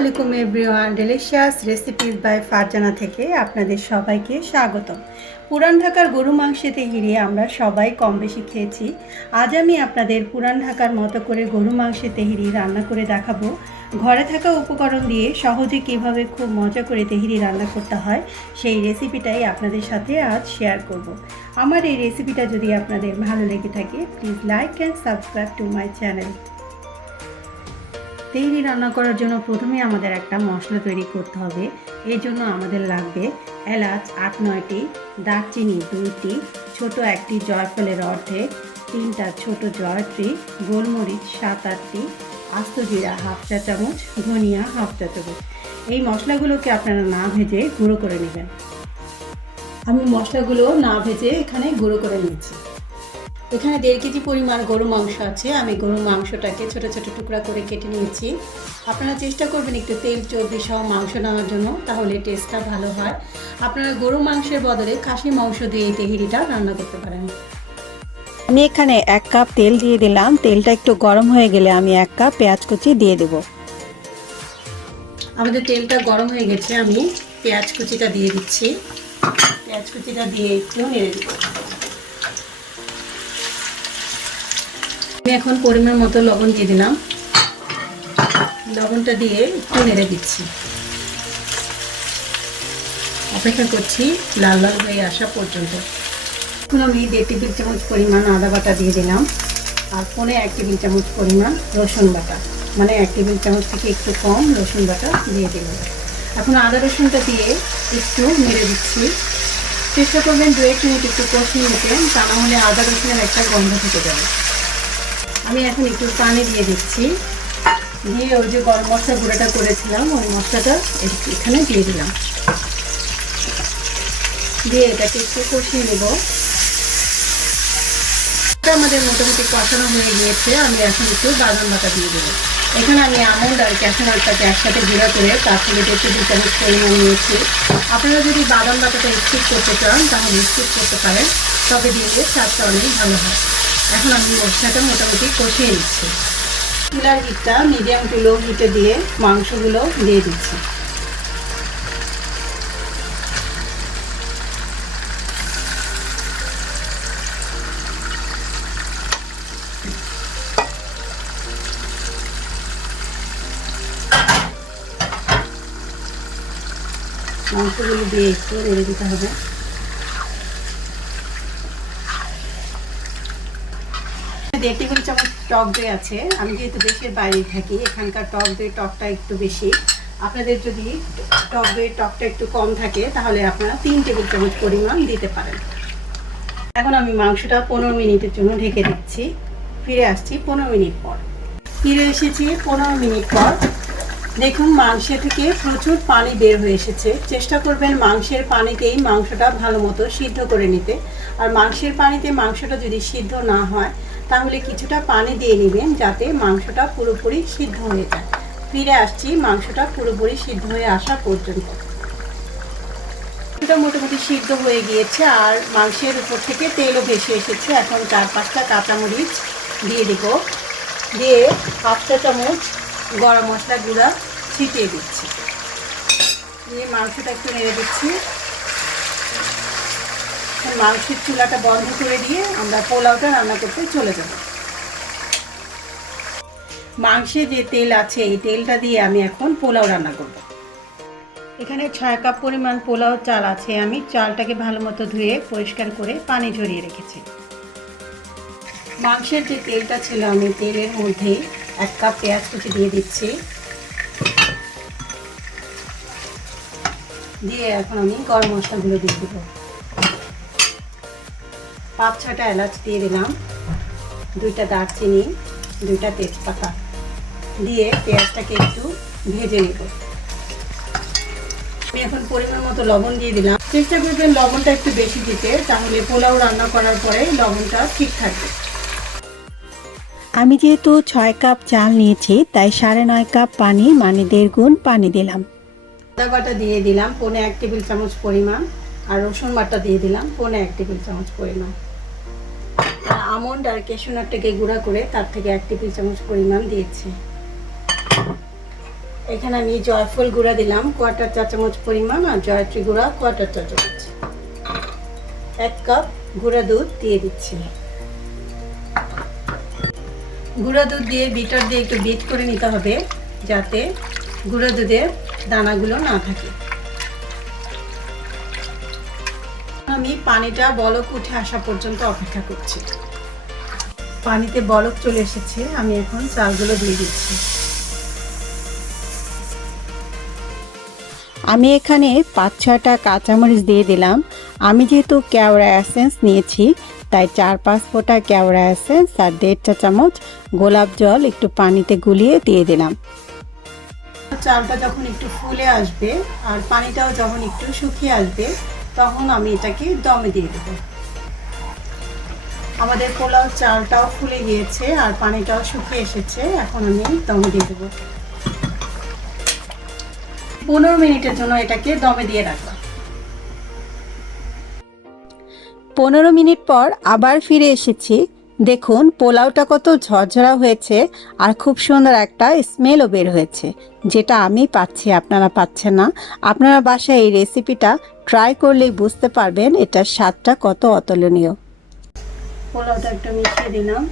আলাইকুম everyone delicious recipes by Farzana থেকে আপনাদের সবাইকে স্বাগতম। পুরান ঢাকার গরু মাংসেতে হিরে আমরা সবাই কম বেশি খেয়েছি। আজ আমি আপনাদের পুরান ঢাকার মতো করে গরু মাংসের তেহিরি রান্না করে দেখাবো। ঘরে থাকা উপকরণ দিয়ে সহজে কীভাবে খুব মজা করে তেহিরি রান্না করতে হয়, সেই রেসিপিটাই আপনাদের সাথে আজ শেয়ার করব। আমার এই রেসিপিটা যদি আপনাদের ভালো লেগে থাকে please like and subscribe to my channel tehari রান্না করার জন্য প্রথমে আমাদের একটা মশলা তৈরি করতে হবে। এর জন্য আমাদের লাগবে এলাচ আট, নয়টি, দারচিনি দুইটি, ছোট একটি জয়ফলের অর্ধেক তিনটা ছোট জয়ত্রী, গোলমরিচ সাত, আটটি, আস্ত জিরা হাফ চা চামচ, ধনিয়া হাফ চা চামচ। এই মশলাগুলোকে আপনারা না ভেজে গুঁড়ো করে নেবেন। আমি মশলাগুলো না ভেজে এখানে গুঁড়ো করে নিয়েছি। এখানে দেড় কেজি পরিমাণ গরু মাংস আছে। আমি গরু মাংসটাকে ছোট ছোট টুকরা করে কেটে নিয়েছি। আপনারা চেষ্টা করবেন একটু তেল চর্বি সহ মাংস নেওয়ার জন্য, তাহলে টেস্টটা ভালো হয়। আপনারা গরু মাংসের বদলে খাসি মাংস দিয়ে এই তেহিরিটা রান্না করতে পারেন। আমি এখানে এক কাপ তেল দিয়ে দিলাম। তেলটা একটু গরম হয়ে গেলে আমি এক কাপ পেঁয়াজ কুচি দিয়ে দেব। আমাদের তেলটা গরম হয়ে গেছে, আমি পেঁয়াজ কুচিটা দিয়ে দিচ্ছি। পেঁয়াজ কুচিটা দিয়ে একটু নেড়ে দেবো আমি এখন পরিমাণ মতো লবণ দিয়ে দিলাম। লবণটা দিয়ে একটু নেড়ে দিচ্ছি। অপেক্ষা করছি লাল লাল হয়ে আসা পর্যন্ত। এখন আমি দেড় টেবিল চামচ পরিমাণ আদা বাটা দিয়ে দিলাম আর পনে এক টেবিল চামচ পরিমাণ রসুন বাটা। মানে এক টেবিল চামচ থেকে একটু কম রসুন বাটা দিয়ে দিলাম। এখন আদা রসুনটা দিয়ে একটু নেড়ে দিচ্ছি। চেষ্টা করবেন দু এক মিনিট একটু কষিয়ে নিতে। তা না হলে আদা রসুনের একটা গন্ধ থেকে যাবে। আমি এখন একটু পানি দিয়ে দিচ্ছি। দিয়ে ওই যে গরম মশলা গুঁড়োটা করেছিলাম, ওই মশলাটা এখানে দিয়ে দিলাম। দিয়ে এটাকে একটু কষিয়ে নেব। আমাদের মোটামুটি কষানো হয়ে গিয়েছে। আমি এখন একটু বাদাম বাটা দিয়ে দেবো। এখানে আমি আমন্ড আর ক্যাশনারটাকে একসাথে গুঁড়া করে তার থেকে দেখতে দু চামচ পরিমাণ নিয়েছি। আপনারা যদি বাদাম বাটাটা স্কিপ করতে চান, তাহলে স্কিপ করতে পারেন। তবে দিলে স্বাদটা অনেক ভালো হয়। এখন আমি মশলাটা মোটামুটি কষিয়ে নিচ্ছি। চুলার হিটটা মিডিয়াম টু হিটে দিয়ে মাংসগুলো দিয়ে দিচ্ছি। মাংসগুলো দিয়ে একটু নেড়ে দিতে হবে। দেড় টেবিল চামচ টক দই আছে। আমি যেহেতু দেশের বাইরে থাকি, এখানকার টক দই টকটা একটু বেশি। আপনাদের যদি টক দইয়ের টকটা একটু কম থাকে, তাহলে আপনারা তিন টেবিল চামচ পরিমাণ দিতে পারেন। এখন আমি মাংসটা পনেরো মিনিটের জন্য ঢেকে দিচ্ছি। ফিরে আসছি পনেরো মিনিট পর। ফিরে এসেছি পনেরো মিনিট পর। দেখুন মাংসে থেকে প্রচুর পানি বের হয়ে এসেছে। চেষ্টা করবেন মাংসের পানিতেই মাংসটা ভালো মতো সিদ্ধ করে নিতে। আর মাংসের পানিতে মাংসটা যদি সিদ্ধ না হয় তাহলে কিছুটা পানি দিয়ে নেবেন যাতে মাংসটা পুরোপুরি সিদ্ধ হয়ে যায়। ফিরে আসছি মাংসটা পুরোপুরি সিদ্ধ হয়ে আসা পর্যন্ত। এটা মোটামুটি সিদ্ধ হয়ে গিয়েছে আর মাংসের উপর থেকে তেলও ভেসে এসেছে। এখন চার পাঁচটা কাঁচামরিচ দিয়ে দেব। দিয়ে চা চামচ গরম মশলা গুঁড়া ছিটিয়ে দিচ্ছি। দিয়ে মাংসটা একটু নেড়ে দিচ্ছি। মাংসের চুলাটা বন্ধ করে দিয়ে আমরা পোলাওটা রান্না করতে চলে যাব। মাংসে যে তেল আছে, এই তেলটা দিয়ে আমি এখন পোলাও রান্না করব। এখানে ছয় কাপ পরিমাণ পোলাও চাল আছে। আমি চালটাকে ভালো মতো ধুয়ে পরিষ্কার করে পানি ঝরিয়ে রেখেছি। মাংসের যে তেলটা ছিল, আমি তেলের মধ্যে এক কাপ পেঁয়াজ কুচি দিয়ে দিচ্ছি। দিয়ে এখন আমি গরম মশলাগুলো দিয়ে দেবো। পাঁচ ছটা এলাচ দিয়ে দিলাম। দুইটা দারচিনি দুইটা তেজপাতা দিয়ে পেঁয়াজটাকে একটু ভেজে নেব। আমি এখন পরিমাণ মতো লবণ দিয়ে দিলাম। চেষ্টা করবেন লবণটা একটু বেশি দিতে তাহলে পোলাও রান্না করার পরে লবণটা ঠিক থাকবে। আমি যেহেতু ছয় কাপ চাল নিয়েছি তাই সাড়ে নয় কাপ পানি মানে দেড় গুণ পানি দিলাম। আদা বাটা দিয়ে দিলাম পনে এক টেবিল চামচ পরিমাণ আর রসুন বাটা দিয়ে দিলাম পনে এক টেবিল চামচ পরিমাণ। আমন্ড আর কেশনারটাকে গুঁড়া করে তার থেকে এক টেবিল চামচ পরিমাণ দিয়েছি। এখানে আমি জয়ফল গুঁড়া দিলাম, কোয়ার্টার চা চামচ পরিমাণ আর জয়ত্রী গুঁড়া কোয়ার্টার চা চামচ। এক কাপ গুঁড়া দুধ দিয়ে দিচ্ছি। গুঁড়া দুধ দিয়ে বিটার দিয়ে একটু বিট করে নিতে হবে যাতে গুঁড়া দুধের দানাগুলো না থাকে। আমি পানিটা বলক উঠে আসা পর্যন্ত অপেক্ষা করছি। পানিতে বলক চলে এসেছে আমি এখন চালগুলো দিয়ে দিচ্ছি। আমি এখানে পাঁচ ছটা কাঁচামরিচ দিয়ে দিলাম। আমি যেহেতু কেওড়া অ্যাসেন্স নিয়েছি তাই চার পাঁচ ফোঁটা কেওড়া অ্যাসেন্স আর দেড় চা চামচ গোলাপ জল একটু পানিতে গুলিয়ে দিয়ে দিলাম। চালটা যখন একটু ফুলে আসবে আর পানিটাও যখন একটু শুকিয়ে আসবে তখন আমি এটাকে দমে দিয়ে দেবো। আমাদের পোলাও চালটাও ফুলে গিয়েছে আর পানিটাও শুকিয়ে এসেছে। এখন আমি দমে দিয়ে দেবো। পনেরো মিনিটের জন্য এটাকে দমে দিয়ে রাখলাম। পনেরো মিনিট পর আবার ফিরে এসেছি দেখুন, পোলাওটা কত ঝরঝরা হয়েছে আর খুব সুন্দর একটা স্মেলও বের হয়েছে, যেটা আমি পাচ্ছি, আপনারা পাচ্ছেন না। আপনারা বাসায় এই রেসিপিটা ট্রাই করলেই বুঝতে পারবেন এটার স্বাদটা কত অতুলনীয়। পোলাওটা একটু মিশিয়ে দিলাম,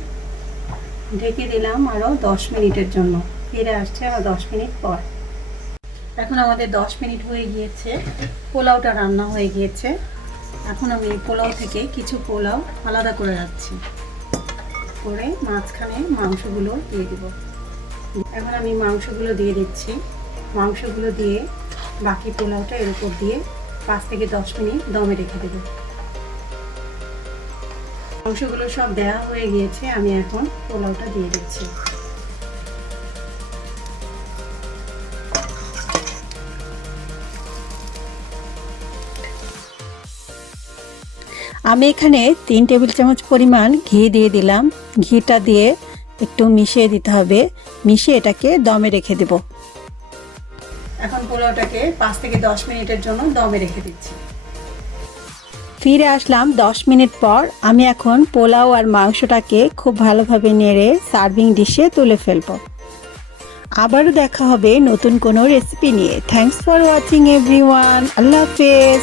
ঢেকে দিলাম আরও দশ মিনিটের জন্য। ফিরে আসছে আরও দশ মিনিট পর। এখন আমাদের দশ মিনিট হয়ে গিয়েছে, পোলাওটা রান্না হয়ে গিয়েছে। এখন আমি পোলাও থেকে কিছু পোলাও আলাদা করে রাখছি। করে মাঝখানে মাংসগুলো দিয়ে দিব। এখন আমি মাংসগুলো দিয়ে দিচ্ছি। মাংসগুলো দিয়ে বাকি পোলাওটা এর উপর দিয়ে পাঁচ থেকে দশ মিনিট দমে রেখে দেবো। মাংসগুলো সব দেওয়া হয়ে গিয়েছে, আমি এখন পোলাওটা দিয়ে দিচ্ছি। আমি এখানে তিন টেবিল চামচ পরিমাণ ঘি দিয়ে দিলাম। ঘিটা দিয়ে একটু মিশিয়ে দিতে হবে। মিশিয়ে এটাকে দমে রেখে দেব। এখন পোলাওটাকে পাঁচ থেকে দশ মিনিটের জন্য দমে রেখে দিচ্ছি। ফিরে আসলাম দশ মিনিট পর। আমি এখন পোলাও আর মাংসটাকে খুব ভালোভাবে নেড়ে সার্ভিং ডিশে তুলে ফেলব। আবারও দেখা হবে নতুন কোনো রেসিপি নিয়ে। থ্যাংকস ফর ওয়াচিং এভরিওয়ান আল্লাহ হাফেজ।